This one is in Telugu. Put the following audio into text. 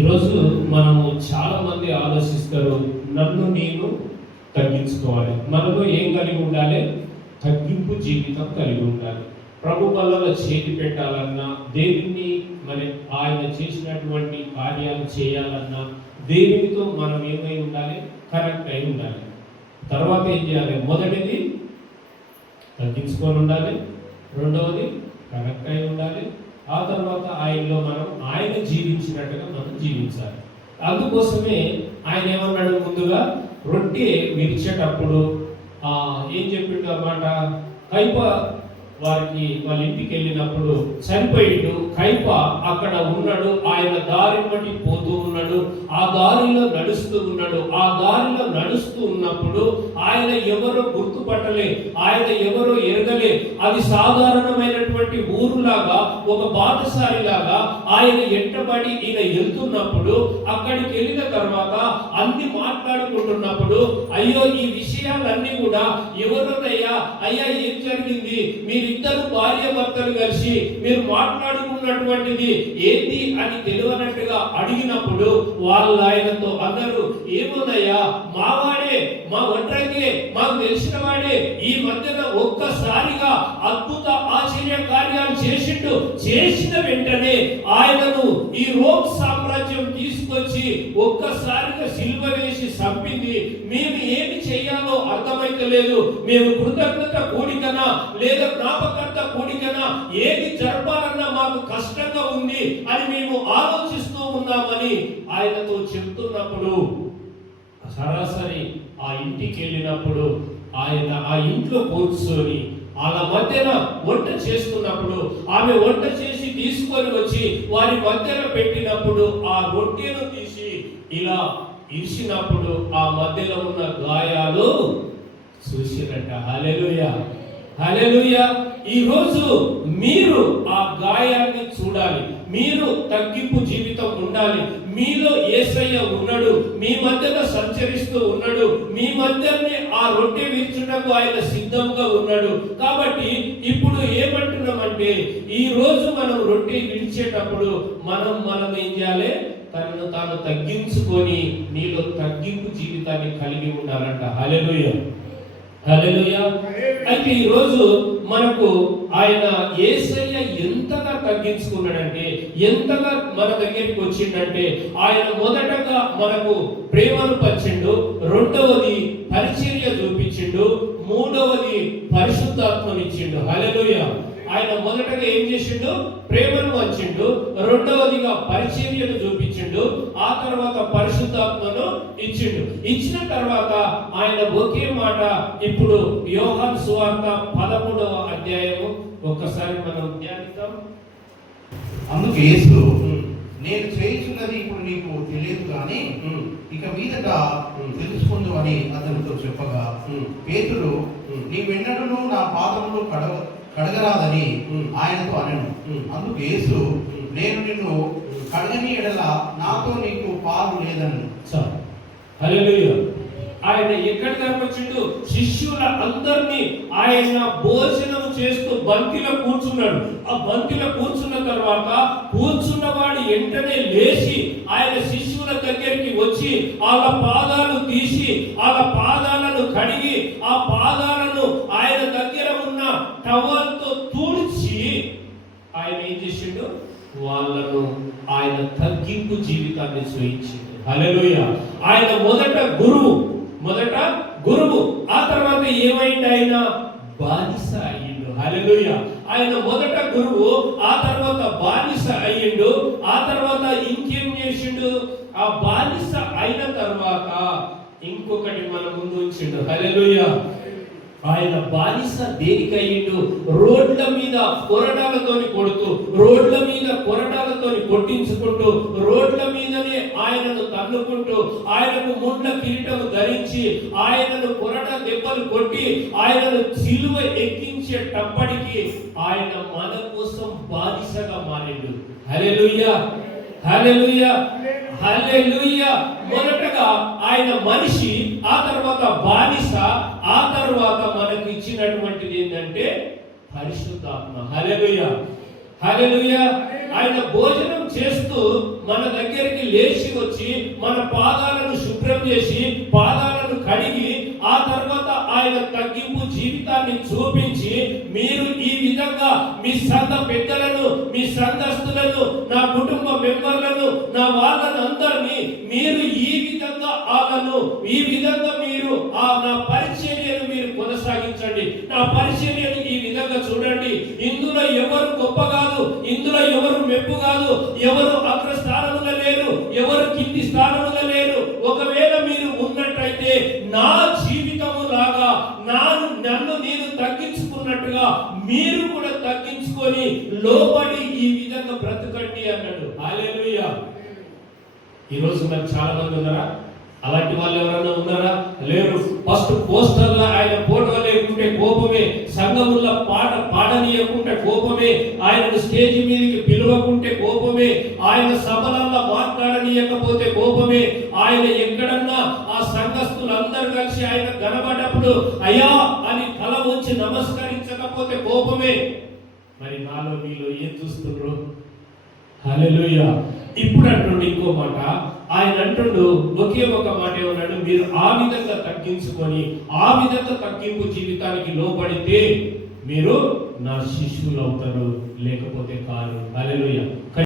ఈరోజు మనము చాలా మంది ఆలోచిస్తారు, నన్ను నేను తగ్గించుకోవాలి. మనలో ఏం కలిగి ఉండాలి? తగ్గింపు జీవితం కలిగి ఉండాలి. ప్రభు బల్లలో చేతి పెట్టాలన్నా, దేవుని మరి ఆయన చేసినటువంటి కార్యాలు చేయాలన్నా, దేవునితో మనం ఏమై ఉండాలి? కనెక్ట్ అయి ఉండాలి. తర్వాత ఏం చేయాలి? మొదటిది తగ్గించుకొని ఉండాలి, రెండవది కనెక్ట్ అయి ఉండాలి, ఆ తర్వాత ఆయనలో మనం ఆయన జీవించినట్టుగా మనం జీవించాలి. అందుకోసమే ఆయన ఏమన్నాడు? ముందుగా రొట్టె విరిచేటప్పుడు ఏం చెప్పిండు అన్నమాట? కైప వారికి వాళ్ళ ఇంటికి వెళ్ళినప్పుడు చనిపోయిండు. కైప అక్కడ ఉన్నాడు, ఆయన దారి బట్టి పోతూ ఉన్నాడు, ఆ దారిలో నడుస్తూ ఉన్నాడు. ఆ దారిలో నడుస్తూ ఉన్నప్పుడు ఆయన ఎవరో గుర్తుపట్టలే, ఆయన ఎవరో ఎరగలే. అది సాధారణమైనటువంటి ఊరులాగా, ఒక బాటసారిలాగా ఆయన ఎంటబడి ఈయన వెళ్తున్నప్పుడు, అక్కడికి వెళ్ళిన తర్వాత అన్ని మాట్లాడుకుంటున్నప్పుడు, అయ్యో ఈ విషయాలన్నీ కూడా ఎవరోనయ్యా, అయ్యా ఏం జరిగింది, మీరిద్దరు భార్య భర్తలు కలిసి మీరు మాట్లాడుకున్నటువంటిది ఏంటి అని తెలియనట్టుగా అడిగినప్పుడు వాళ్ళు ఆయనతో అన్నారు, ఏమోనయ్యా మావాడే, మా ఒంటరికే, మాకు తెలిసిన వాడే ఈ మధ్యన ఒక్కసారిగా అద్భుత ఆశ్చర్య కార్యాలు చేసిండు. చేసిన వెంటనే ఆయనను ఈ రోమ్ సామ్రాజ్యం తీసుకొచ్చి ఒక్కసారిగా సిలువ వేసి చంపింది. మేము ఏమి చేయాలో అర్థమైతలేదు. మేము కృతజ్ఞత కూడికనా లేదా జ్ఞాపకార్థ కూడికనా ఏది జరపాలన్నా మాకు కష్టంగా ఉంది అని మేము ఆలోచిస్తూ ఉన్నామని ఆయనతో చెప్తున్నప్పుడు, సరాసరి ఆ ఇంటికి వెళ్ళినప్పుడు ఆయన ఆ ఇంట్లో కూర్చొని వాళ్ళ మధ్యన వంట చేస్తున్నప్పుడు, ఆమె వంట చేసి తీసుకొని వచ్చి వారి మధ్యన పెట్టినప్పుడు ఆ రొట్టెను తీసి ఇలా ఇరిచినప్పుడు ఆ మధ్యలో ఉన్న గాయాలు చూసినట్ట. హల్లెలూయా, హల్లెలూయా. ఈ రోజు మీరు ఆ గాయాన్ని చూడాలి. మీరు తగ్గింపు జీవితం ఉండాలి. మీలో యేసయ్య ఉన్నాడు, మీ మధ్యలో సంచరిస్తూ ఉన్నాడు, మీ మధ్యనే ఆ రొట్టె విరుచుటకు ఆయన సిద్ధంగా ఉన్నాడు. కాబట్టి ఇప్పుడు ఏమంటున్నామంటే, ఈ రోజు మనం రొట్టె విడిచేటప్పుడు మనం ఏం చేయాలి? తనను తాను తగ్గించుకొని నీలో తగ్గింపు జీవితాన్ని కలిగి ఉండాలంట. హల్లెలూయా, హల్లెలూయా. అయితే ఈ రోజు మనకు ఆయన యేసయ్య ఎంతగా తగ్గించుకున్నాడంటే, ఎంతగా మన దగ్గరికి వచ్చిందంటే, ఆయన మొదటగా మనకు ప్రేమను పంచిండు, రెండవది పరిచర్య చూపించిండు, మూడవది పరిశుద్ధాత్మనిచ్చిండు. హల్లెలూయా. ఆయన మొదటగా ఏం చేసిండు? ప్రేమను పంచిండు, రెండవదిగా పరిచర్యను చూపించిండు, ఆ తర్వాత పరిశుద్ధాత్మను ఇచ్చిండు. ఇచ్చిన తర్వాత ఆయన ఒకే మాట ఇప్పుడు యోహాను సువార్త 13వ అధ్యాయము ఒక్కసారి మనం ధ్యానిద్దాం. అందుకు యేసు, నేను చేయుచున్నది ఇప్పుడు నీకు తెలియదు కానీ ఇక మీదట తెలుసుకుందు అని అతనితో చెప్పగా, పేతురు, నీవెన్నడూ నా పాదములు కడగరాదని ఆయనతో అనెను. అందుకు యేసు, నేను నిన్ను కడగని ఎడల నాతో నీకు పాలు లేదని. హల్లెలూయా. ఆయన ఎక్కడికి వచ్చిండు? శిష్యుల అందరినీ ఆయన భోజనం చేస్తూ బంతిలో కూర్చున్నాడు. ఆ బంతిలో కూర్చున్న తర్వాత కూర్చున్నవాడు వెంటనే లేచి ఆయన శిష్యుల దగ్గరికి వచ్చి వాళ్ళ పాదాలు తీసి వాళ్ళ పాదాలను కడిగి ఆ పాదాలను ఆయన దగ్గర ఉన్న టవల్తో తుడిచి ఆయన ఏం చేసిండు? వాళ్ళను ఆయన తగ్గింపు జీవితాన్ని చూయించిండు. హల్లెలూయా. ఆయన మొదట గురువు, ఆ తర్వాత ఏమైంది? ఆయన బానిస అయ్యిండు. హల్లెలూయా. ఆయన మొదట గురువు, ఆ తర్వాత బానిస అయ్యిండు, ఆ తర్వాత ఇంకేం చేసిండు? ఆ బానిస అయిన తర్వాత ఇంకొకటి మన ముందు ఉంచిండు. హల్లెలూయా. ఆయన బానిస దేనికి అయ్యిండు? రోడ్ల మీద కొరడాలతోని కొడుతూ, రోడ్ల మీద కొరడాలతోని కొట్టించుకుంటూ, రోడ్ల మీదనే ఆయనను తన్నుకుంటూ, ఆయనకు ముండ్ల కిరీటం ధరించి, ఆయనను కొరడ దెబ్బలు కొట్టి, ఆయనను సిలువ ఎక్కించేటప్పటికి ఆయన మన కోసం బానిసగా మారిండు. హల్లెలూయా, హల్లెలూయా, హల్లెలూయా. మొదటగా ఆయన మనిషి, ఆ తర్వాత బానిస, ఆ తర్వాత మనకు ఇచ్చినటువంటిది ఏంటంటే పరిశుద్ధాత్మ. హల్లెలూయా, హల్లెలూయా. ఆయన భోజనం చేస్తూ మన దగ్గరికి లేచి వచ్చి మన పాదాలను శుభ్రం చేసి పాదాలను కడిగి ఆ తర్వాత ఆయన తగ్గింపు జీవితాన్ని చూపించి మీరు ఈ విధంగా మీ సంఘ పెద్దలను మీ సంఘస్థులను నా కుటుంబ మెంబర్లను నా వాళ్ళను అందరినీ మీరు ఈ విధంగా ఈ విధంగా మీరు నా పరిచర్యను మీరు కొనసాగించండి, నా పరిచర్యను ఈ విధంగా చూడండి. ఇందులో ఎవరు గొప్ప కాదు, ఇందులో ఎవరు మెప్పు కాదు, ఎవరు అగ్ర స్థానములో లేరు, ఎవరు కింది స్థానములో లేరు. ఒకవేళ మీరు ఉన్నట్టయితే నా జీవితము లాగా నన్ను నేను తగ్గించుకున్నట్టుగా మీరు కూడా తగ్గించుకొని లోబడి ఈ విధంగా బ్రతకండి అన్నాడు. హల్లెలూయా. ఈరోజు మరి చాలా మంది ఉన్నారా? అలాంటి వాళ్ళు ఎవరైనా ఉన్నారా? లేరు. ఫస్ట్ పోస్టర్లో ఆయన ఫోటో లేకుంటే కోపమే, సంఘముల పాట పాడనీయకుంటే కోపమే, ఆయనను స్టేజ్ మీదకి పిలవకుంటే కోపమే, ఆయన సభలల్లో మాట్లాడనీయకపోతే కోపమే, ఆయన ఎక్కడన్నా ఆ సంఘస్థులందరూ కలిసి ఆయన కనబడ్డప్పుడు అయ్యా అని తల ఉంచి నమస్కరించకపోతే కోపమే. మరి నాలో మీలో ఏం చూస్తుండ్రు? హల్లెలూయా. ఇప్పుడు అంటుండు ఇంకో మాట, ఆయన అంటుండు ఒకే ఒక మాట ఏమన్నాడు, మీరు ఆ విధంగా తగ్గించుకొని ఆ విధంగా తగ్గింపు జీవితానికి లోపడితే మీరు నా శిష్యులు అవుతారు, లేకపోతే కారు. హల్లెలూయా.